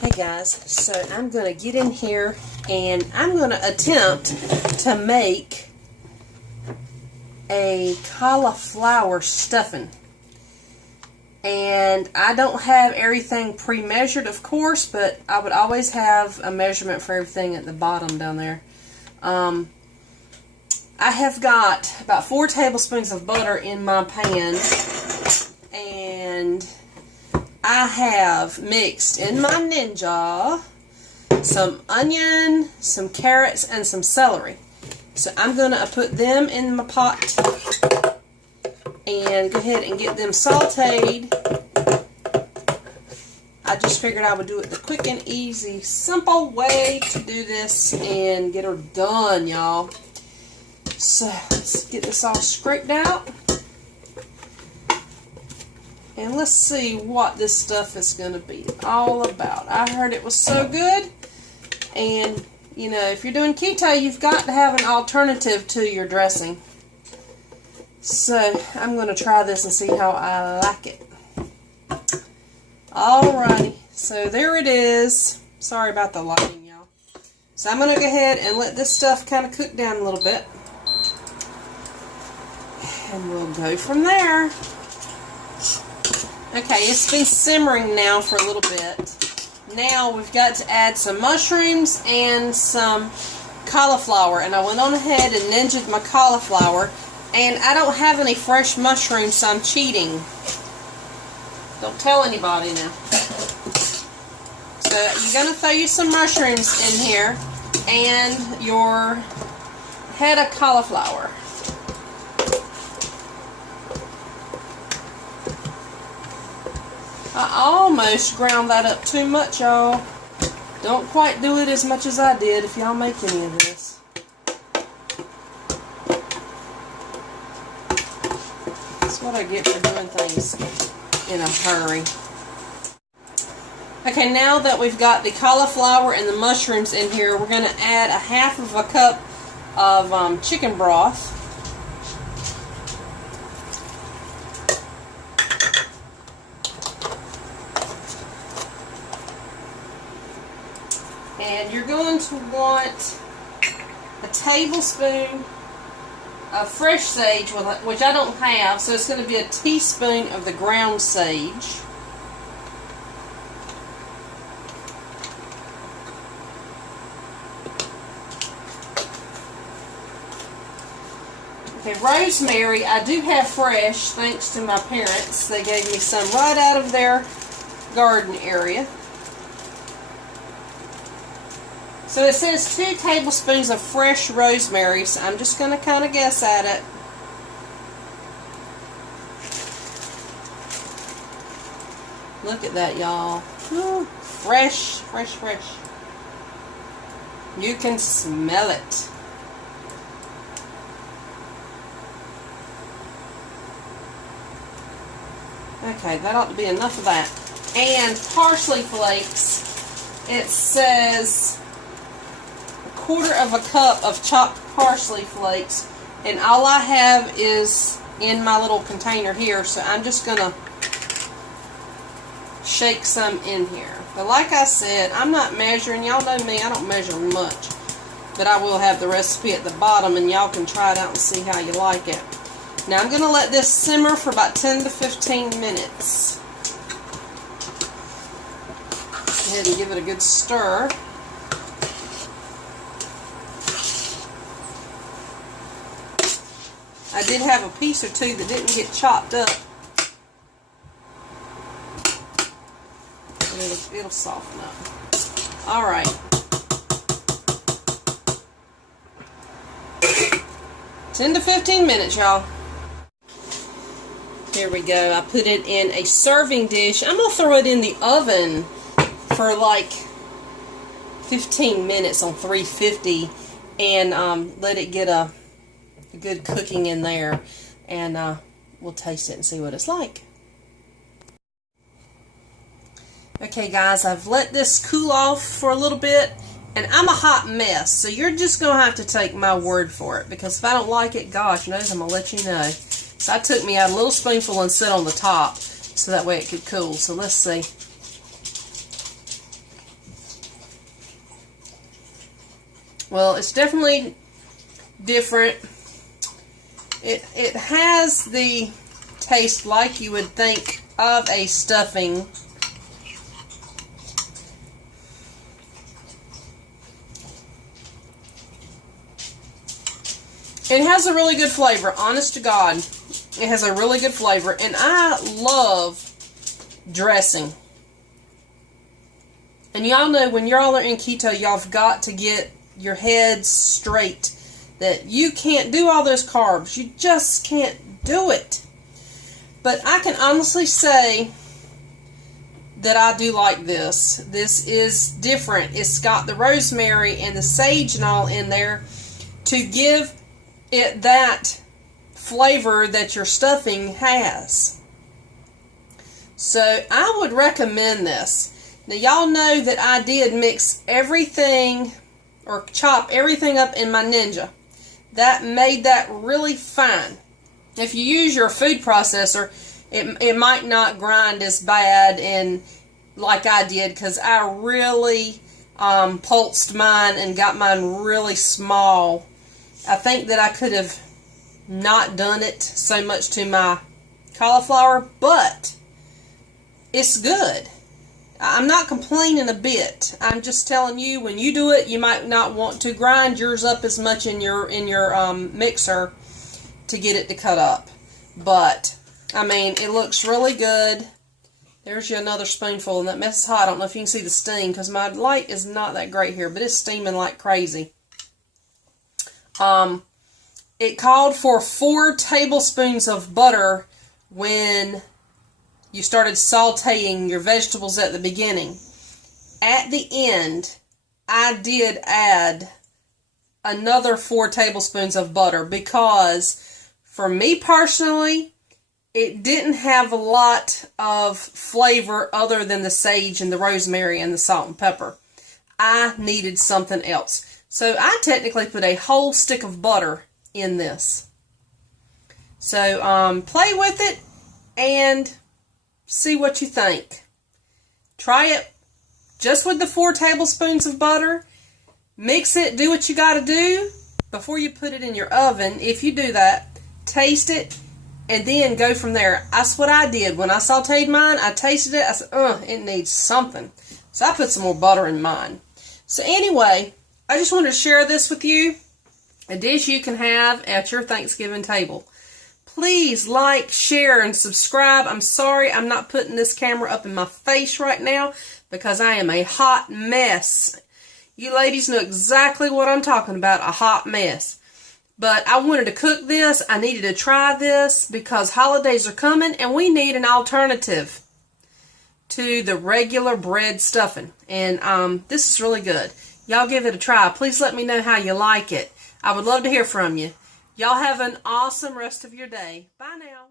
Hey guys, so I'm going to get in here and I'm going to attempt to make a cauliflower stuffing. And I don't have everything pre-measured, of course, but I would always have a measurement for everything at the bottom down there. I have got about 4 tablespoons of butter in my pan, and I have mixed in my Ninja some onion, some carrots, and some celery. So I'm going to put them in my pot and go ahead and get them sauteed. I just figured I would do it the quick and easy, simple way to do this and get her done, y'all. So let's get this all scraped out. And let's see what this stuff is going to be all about. I heard it was so good. And, you know, if you're doing keto, you've got to have an alternative to your dressing. So, I'm going to try this and see how I like it. Alrighty. So, there it is. Sorry about the lighting, y'all. So, I'm going to go ahead and let this stuff kind of cook down a little bit. And we'll go from there. Okay, it's been simmering now for a little bit. Now we've got to add some mushrooms and some cauliflower. And I went on ahead and ninja'd my cauliflower. And I don't have any fresh mushrooms, so I'm cheating. Don't tell anybody now. So you're going to throw you some mushrooms in here and your head of cauliflower. I almost ground that up too much, y'all. Don't quite do it as much as I did if y'all make any of this. That's what I get for doing things in a hurry. Okay, now that we've got the cauliflower and the mushrooms in here, we're going to add a half of a cup of chicken broth. And you're going to want a tablespoon of fresh sage, which I don't have, so it's going to be a teaspoon of the ground sage. Okay, rosemary, I do have fresh, thanks to my parents. They gave me some right out of their garden area. So it says 2 tablespoons of fresh rosemary, so I'm just going to kind of guess at it. Look at that, y'all. Fresh, fresh, fresh. You can smell it. Okay, that ought to be enough of that. And parsley flakes. It says 1/4 of a cup of chopped parsley flakes, and all I have is in my little container here, so I'm just gonna shake some in here. But like I said, I'm not measuring. Y'all know me, I don't measure much, but I will have the recipe at the bottom and y'all can try it out and see how you like it. Now I'm gonna let this simmer for about 10 to 15 minutes. Go ahead and give it a good stir. I did have a piece or two that didn't get chopped up. It'll soften up. Alright. "10 to 15 minutes, y'all. Here we go. I put it in a serving dish. I'm going to throw it in the oven for like 15 minutes on 350 and let it get a good cooking in there, and we'll taste it and see what it's like. Okay guys, I've let this cool off for a little bit, and I'm a hot mess, so you're just gonna have to take my word for it, because if I don't like it, gosh knows I'm gonna let you know. So I took me out a little spoonful and set on the top so that way it could cool. So let's see. Well, it's definitely different. It has the taste like you would think of a stuffing. It has a really good flavor, honest to God. It has a really good flavor, and I love dressing. And y'all know when y'all are in keto, y'all have got to get your heads straight. That you can't do all those carbs. You just can't do it. But I can honestly say that I do like this. This is different. It's got the rosemary and the sage and all in there to give it that flavor that your stuffing has. So I would recommend this. Now y'all know that I did mix everything or chop everything up in my Ninja. That made that really fine. If you use your food processor, it might not grind as bad and like I did, because I really pulsed mine and got mine really small. I think that I could have not done it so much to my cauliflower, but it's good. I'm not complaining a bit. I'm just telling you, when you do it, you might not want to grind yours up as much in your mixer to get it to cut up. But I mean, it looks really good. There's you another spoonful, and that mess is hot. I don't know if you can see the steam because my light is not that great here, but it's steaming like crazy. It called for 4 tablespoons of butter when you started sauteing your vegetables at the beginning. At the end, I did add another 4 tablespoons of butter because, for me personally, it didn't have a lot of flavor other than the sage and the rosemary and the salt and pepper. I needed something else. So I technically put a whole stick of butter in this. So play with it and see what you think. Try it just with the 4 tablespoons of butter. Mix it, do what you got to do before you put it in your oven. If you do that, taste it, and then go from there. That's what I did. When I sauteed mine, I tasted it. I said, it needs something. So I put some more butter in mine. So anyway, I just wanted to share this with you. A dish you can have at your Thanksgiving table. Please like, share, and subscribe. I'm sorry I'm not putting this camera up in my face right now because I am a hot mess. You ladies know exactly what I'm talking about, a hot mess. But I wanted to cook this. I needed to try this because holidays are coming and we need an alternative to the regular bread stuffing. And this is really good. Y'all give it a try. Please let me know how you like it. I would love to hear from you. Y'all have an awesome rest of your day. Bye now.